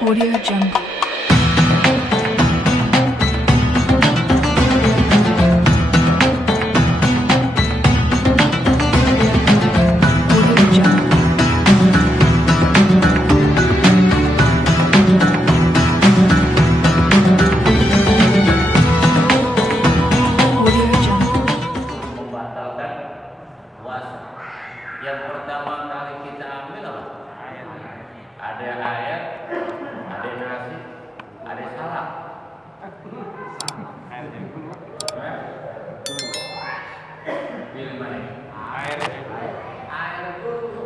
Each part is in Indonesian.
Audio Jungle. Audio Jungle. Audio Jungle. Membatalkan puasa. Yang pertama kali kita ambil apa? Ada ayat, ada nasi, ada salak. Pilih mana? Air dulu.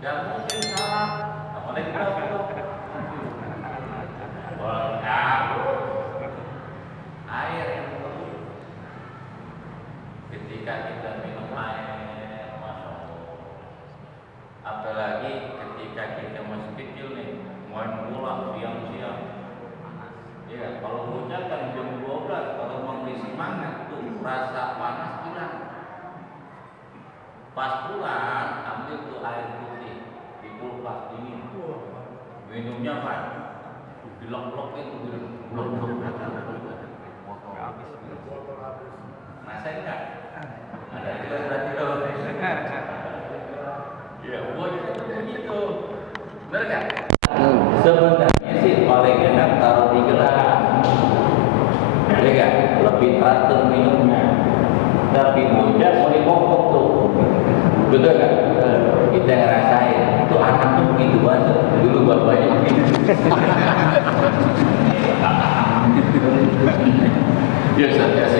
Gak mungkin salak. Apalagi kalau air yang perlu. Ketika kita minum air, masya Allah. Apalagi ketika kita masih kecil nih, main bola siang-siang. Ya, kalau hujan kan jam 12, kalau memberi semangat tuh rasa panas hilang. Pas pulang, ambil tuh air putih di kulkas dingin. Minumnya apa? Dilok-lok itu, dilok-lok. Masa enggak? Ada juga berarti loh. Ya, buat itu begitu. Benar enggak? Sebenarnya sih paling enak taruh di gelas. Ya enggak? Lebih teratur minumnya. Tapi bocah mau dipokok tuh. Betul enggak? Kita ngerasain. Itu anaknya begitu banget. Dulu bapaknya begitu. Ya, biasa.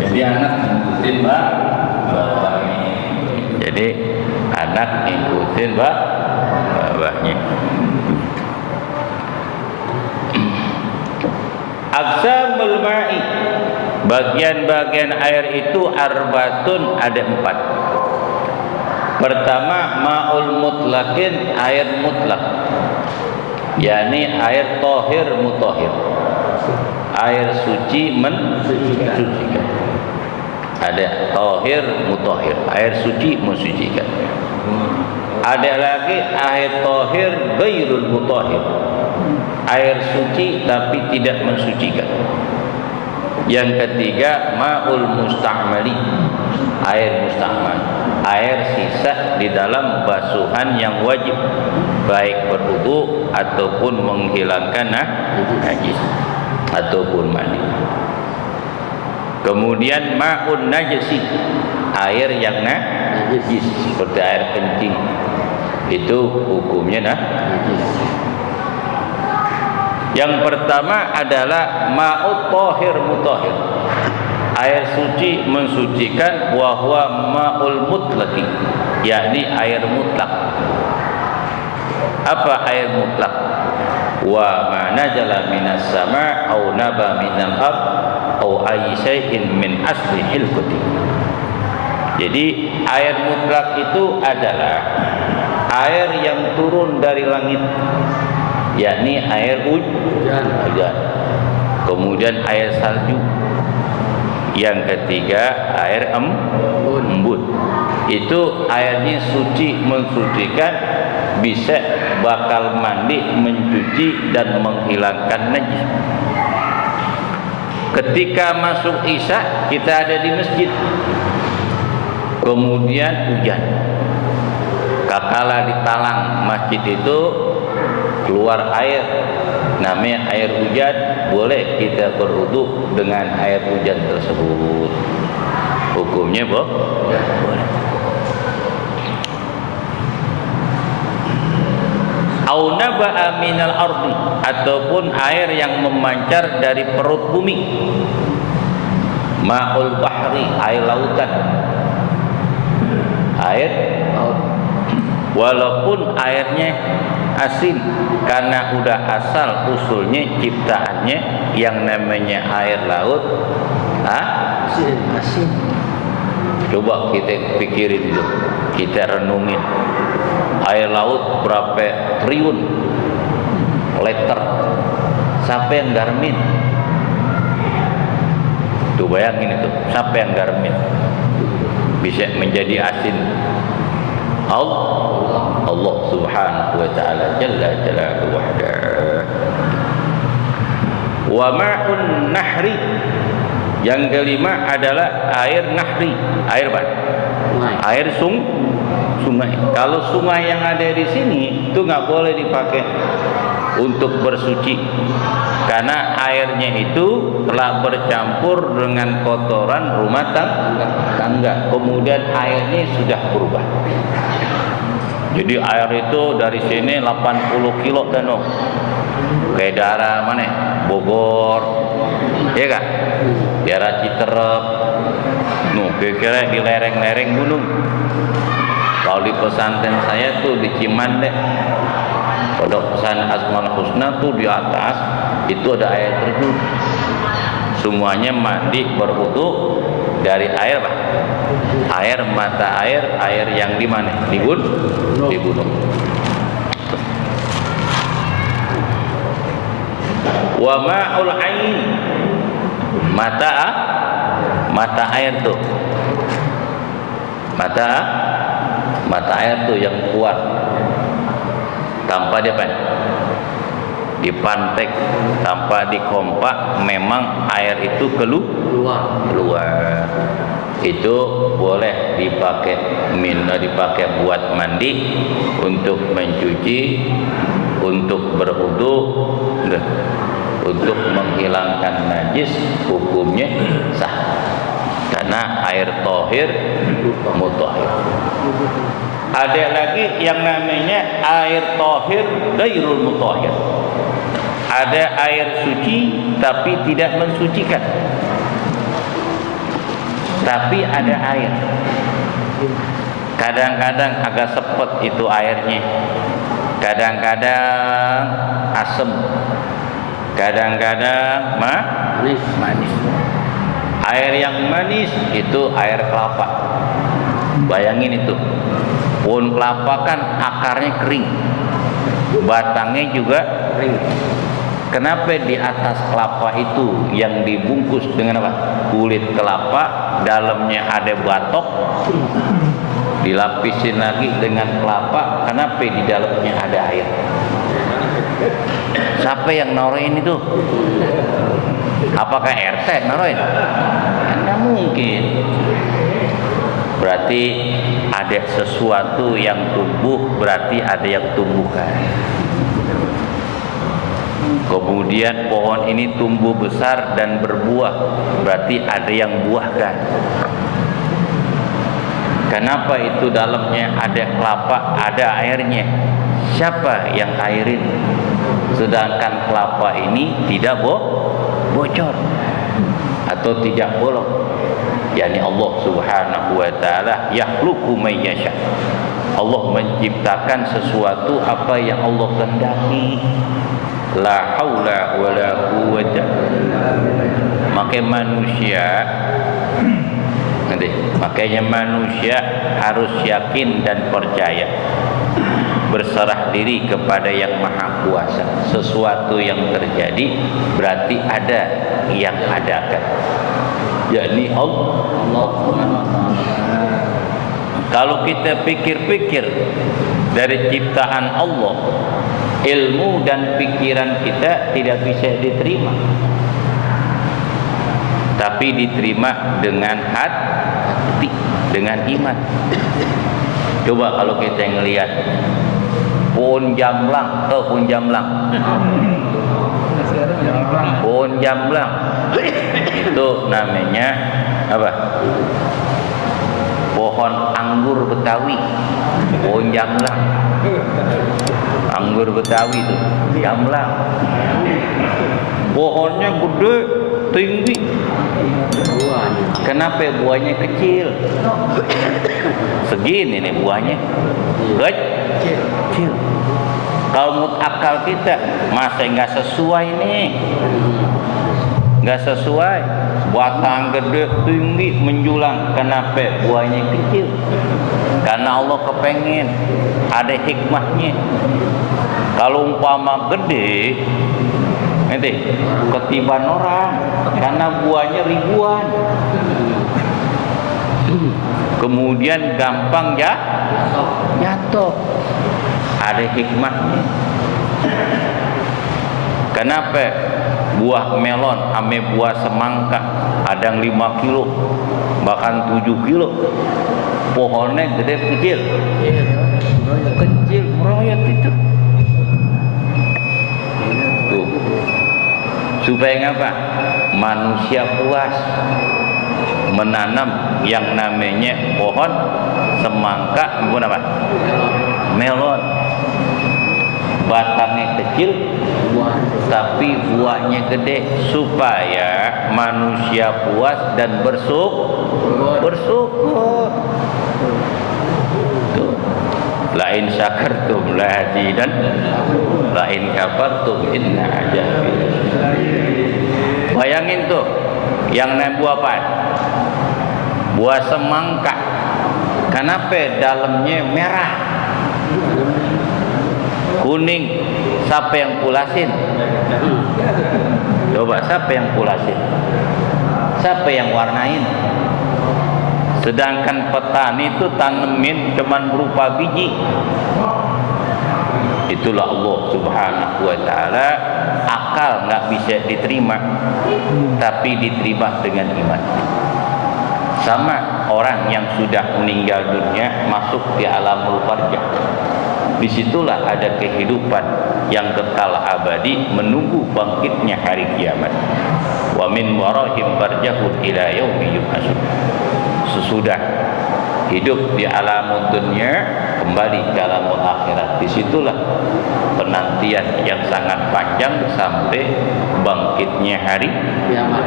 Jadi anak ngikutin bapaknya. Jadi anak ngikutin bapaknya. Aqsamul ma'i, bagian-bagian air itu arbatun, ada 4. Pertama, ma'ul mutlaqin, air mutlak, yakni air tohir mutohir, air suci mensucikan. Ada tohir mutohir, air suci mensucikan. Ada lagi air tohir ghairul mutohir, air suci tapi tidak mensucikan. Yang ketiga, ma'ul musta'mali, air musta'mal, air sisa di dalam basuhan yang wajib, baik berwudu ataupun menghilangkan najis ataupun mandi. Kemudian ma'un najisi, air yang najis seperti air kencing, itu hukumnya najis. Yang pertama adalah ma'ut tohir mutohir, air suci mensucikan, wa huwa ma'ul mutlaqi, yakni air mutlak. Apa air mutlak? Wa ma najala minas sama' au naba minal ard au ayyi syai'in min asli hilqati. Jadi air mutlak itu adalah air yang turun dari langit, yakni air hujan. Kemudian air salju. Yang ketiga air embun. Itu airnya suci mensucikan, bisa bakal mandi, mencuci dan menghilangkan najis. Ketika masuk Isya, kita ada di masjid, kemudian hujan. Kakala di talang masjid itu keluar air, namanya air hujan, boleh kita berwudu dengan air hujan tersebut. Hukumnya boleh. Au naba'a minal ardi, ataupun air yang memancar dari perut bumi. Ma'ul bahri, air lautan, air laut, walaupun airnya asin, karena udah asal usulnya ciptaannya yang namanya air laut asin. Coba kita pikirin itu, kita renungin. Air laut berapa triliun liter, siapa yang garmin? Tuh bayangin itu, siapa yang garmin bisa menjadi asin? Allah subhanahu wa ta'ala jalla jalaluhu wahda. Wa ma'un nahri. Yang kelima adalah air nahri. Air apa? Air sungai. Kalau sungai yang ada di sini itu nggak boleh dipakai untuk bersuci, karena airnya itu telah bercampur dengan kotoran rumah tangga. Kemudian airnya sudah berubah. Jadi air itu dari sini 80 kilo danau ke daerah mana? Bogor, ya kak? Daerah Citerep, kira-kira di lereng-lereng gunung. Kalau di pesantren saya tuh di Cimandek, Pondok Pesantren Asmaul Husna tuh di atas itu ada air terjun. Semuanya mandi berwudu dari air apa? Air mata air yang di mana? Di gunung. Wa ma'ul ain. Mata air tuh. Mata air tuh yang keluar tanpa dipantek, tanpa dikompak, memang air itu keluar. Itu boleh dipakai buat mandi, untuk mencuci, untuk berwudu, untuk menghilangkan najis, hukumnya sah. Karena air tohir mutahhir. Ada lagi yang namanya air tohir ghairul mutahhir. Ada air suci tapi tidak mensucikan. Tapi ada air. Kadang-kadang agak sepet itu airnya. Kadang-kadang asam. Kadang-kadang manis. Air yang manis itu air kelapa. Bayangin itu. Pohon kelapa kan akarnya kering, batangnya juga kering. Kenapa di atas kelapa itu yang dibungkus dengan apa? Kulit kelapa, dalamnya ada batok, dilapisin lagi dengan kelapa. Kenapa di dalamnya ada air? Siapa yang naruhin itu? Apakah RT naruhin? Nggak mungkin. Berarti ada sesuatu yang tumbuh, berarti ada yang tumbuhkan. Kemudian pohon ini tumbuh besar dan berbuah, berarti ada yang buahkan. Kenapa itu dalamnya ada kelapa, ada airnya? Siapa yang airin? Sedangkan kelapa ini tidak bocor atau tidak bolong. yakni Allah Subhanahu wa taala yakhluqu may yasha. Allah menciptakan sesuatu apa yang Allah kehendaki. La haula wala quwwata. Maka makanya manusia harus yakin dan percaya, berserah diri kepada yang maha kuasa. Sesuatu yang terjadi berarti ada yang adakan, yakni Allah. Kalau kita pikir-pikir dari ciptaan Allah, ilmu dan pikiran kita tidak bisa diterima, tapi diterima dengan hati, dengan iman. Coba kalau kita ngelihat pohon jamblang, tahu pohon jamblang? Pohon jamblang itu namanya apa? Pohon anggur Betawi. Pohon jamblang. Anggur Betawi itu jamblang. Pohonnya gede, tinggi. Kenapa buahnya kecil? Segini nih buahnya. Kecil. Kalau menurut akal kita, masa nggak sesuai nih? Nggak sesuai. Batang gede, tinggi, menjulang. Kenapa buahnya kecil? Karena Allah kepengen ada hikmahnya. Kalau umpama gede, nanti ketiban orang, karena buahnya ribuan. Kemudian gampang jatuh. Ada hikmahnya. Kenapa buah melon ame buah semangka ada yang 5 kilo bahkan 7 kilo, pohonnya gede kecil, kecil meroyot itu tuh. Supaya ngapa? Manusia puas menanam yang namanya pohon semangka, bukan apa? Melon. Batangnya kecil tapi buahnya gede, supaya manusia puas dan bersyukur. Tuh. Lain syakartum la azidan, lain kafartum inna azabi. Bayangin tuh, yang naik buah apa? Buah semangka. Kenapa dalamnya merah? Kuning, siapa yang pulasin? Coba siapa yang pulasin? Siapa yang warnain? Sedangkan petani itu tanemin cuman berupa biji. Itulah Allah Subhanahu wa taala. Akal nggak bisa diterima, tapi diterima dengan iman. Sama orang yang sudah meninggal dunia masuk di alamul barjah. Disitulah ada kehidupan yang kekal abadi menunggu bangkitnya hari kiamat. Wa min warahim barjahun ila yaumi yub'atsun. Sesudah hidup di alam dunia kembali ke alam akhirat. Disitulah penantian yang sangat panjang sampai bangkitnya hari kiamat.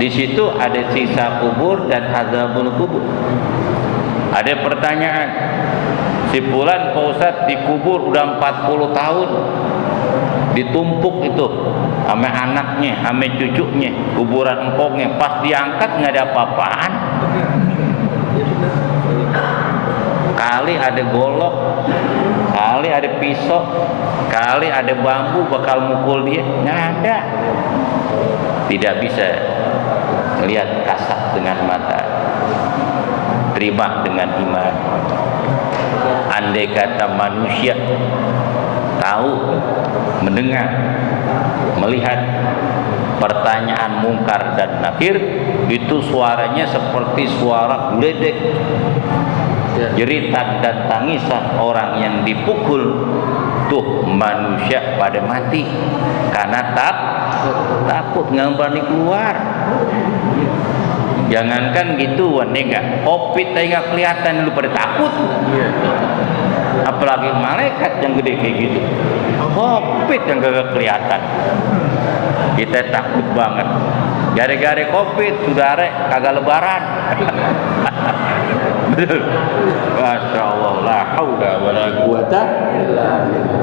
Di situ ada sisa kubur dan azabul kubur. Ada pertanyaan, si fulan Pak Ustadz dikubur udah 40 tahun, ditumpuk itu sama anaknya, sama cucunya, kuburan empongnya, pas diangkat nggak ada apa-apaan. Kali ada golok, kali ada pisau, kali ada bambu bakal mukul dia, nggak ada. Tidak bisa melihat kasat dengan mata, terima dengan iman. Andai kata manusia tahu, mendengar, melihat pertanyaan mungkar dan nakir, itu suaranya seperti suara geledek, jeritan dan tangisan orang yang dipukul, tuh manusia pada mati karena takut nggak berani keluar. Jangankan gitu, nggak covid nggak kelihatan lu pada takut. Apalagi malaikat yang gede kayak gitu, covid yang gak kelihatan, kita takut banget. Gara-gara covid saudara kagak lebaran. Betul. Masya Allah, la haula wala quwata illa billah.